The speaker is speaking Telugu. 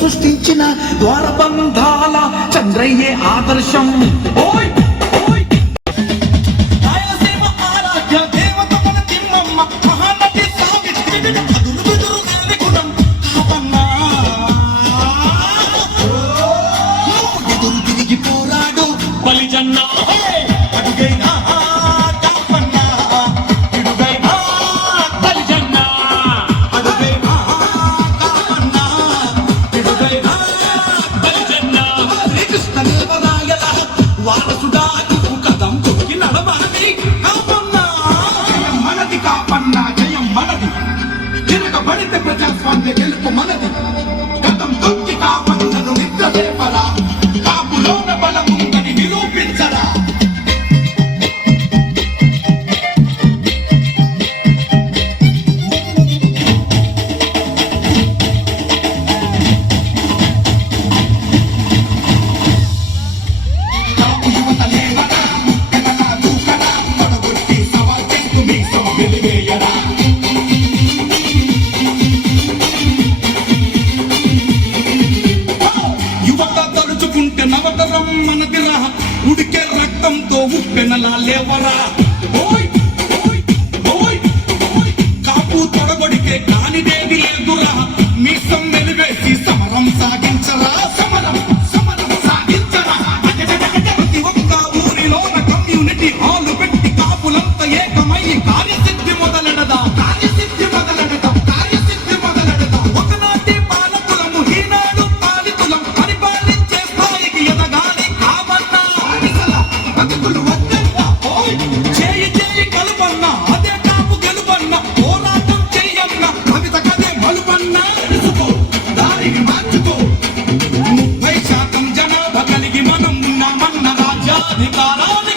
సృష్టించిన ద్వారబంధాల చంద్రయ్యే ఆదర్శం. ఓయ్ ఓయ్ రాయలసీమ ఆరాధ్య దేవత మన తిమ్మమ్మ మహానటి సావిత్రి అదురు బెదురు గాని గుణం కాపన్నా. ఎదురు తిరిగి పోరాడు బలిజన్న అడుగైనా కాపన్నా ఇడుగైనా బలిజన్న అడుగైనా కాపన్నా ఇడుగైనా బలిజన్న. శ్రీకృష్ణదేవరాయల వారసుడా నువ్వు కదం తొక్కి నడవాలి కాపన్నా. జయం మనది కాపన్నా జయం మనది తిరగబడితే ప్రజాస్వామ్య గెలుపు మనది. కదం తొక్కి కాపన్నను నిద్ర లేపరా కాపులోన బలముందని నిరూపించరా. కాపు యువత లేవరా ఎదలా దూకరా పడగొట్టి సవాల్ చేస్తూ మీ సమ వెలివేయరా. యువత తలుచుకుంటే నవతరం మనదిరా ఉడికే రక్తంతో ఉప్పెనలా లేవరా. ఓయ్ ఓయ్ ఓయ్ ఓయ్ కాపు తొడగొడితే కానిదేది లేదురా. మీసం వెలివేసి సమరం సాగించరా సమరం సమరం సాగించరా. ప్రతి ఒక్క ఊరిలోన కమ్యూనిటీ హాలు పెట్టి కాపులంతా ఏకమై కార్యసిద్ధి మొదలెడదా కార్యసిద్ధి మొదలెడదా కార్యసిద్ధి మొదలెడదా. ఒకనాటి పాలకులము ఈనాడు పాలితులం పరిపాలించే స్థాయికి ఎదగాలి కావన్నా. బతుకులు వద్దన్నా ఓయ్ చేయి చేయి కలుపన్నా అదే కాపు గెలుపన్నా. పోరాటం చెయ్యన్నా కవిత కదే మలుపన్నా. తెలుసుకో దారిని మార్చుకో 30% జనాభా కలిగి మనం ఉన్నామన్న రాజ్యాధికారాన్ని